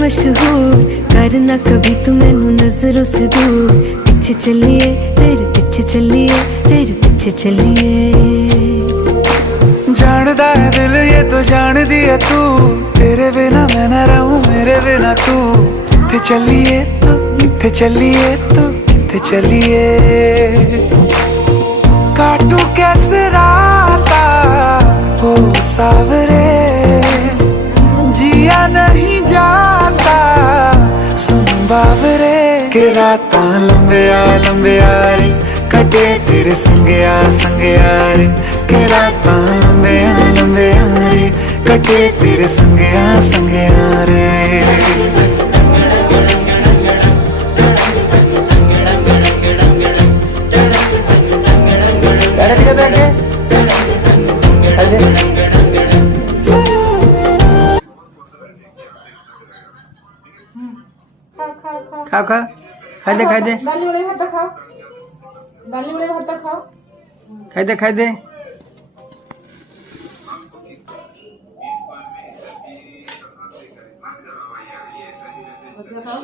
मशहूर, करना कभी तू मैनू नजरों से दूर। पीछे चलिए तेरे पीछे चलिए, तेरे पीछे चलिए। जानदा है दिल ये तो जान दिया तू, तेरे बिना मैं ना रहूं मेरे बिना तू। किथे चलिए तू, किथे चलिए तू, किथे चलिए। काटू कैसे राता हो सावरे, जिया नहीं जाता सुन बावरे। के रातां लंबिया लंबिया रे, कटे तेरे संगया संगया रे। के रातां लंबिया लंबिया रे, कटे तेरे संगया संगया रे। खाओ खाओ, खाई दे खाई दे, डाली बड़े भात खाओ, डाली बड़े भात खाओ। खाई दे खाई दे। बच्चा खाओ।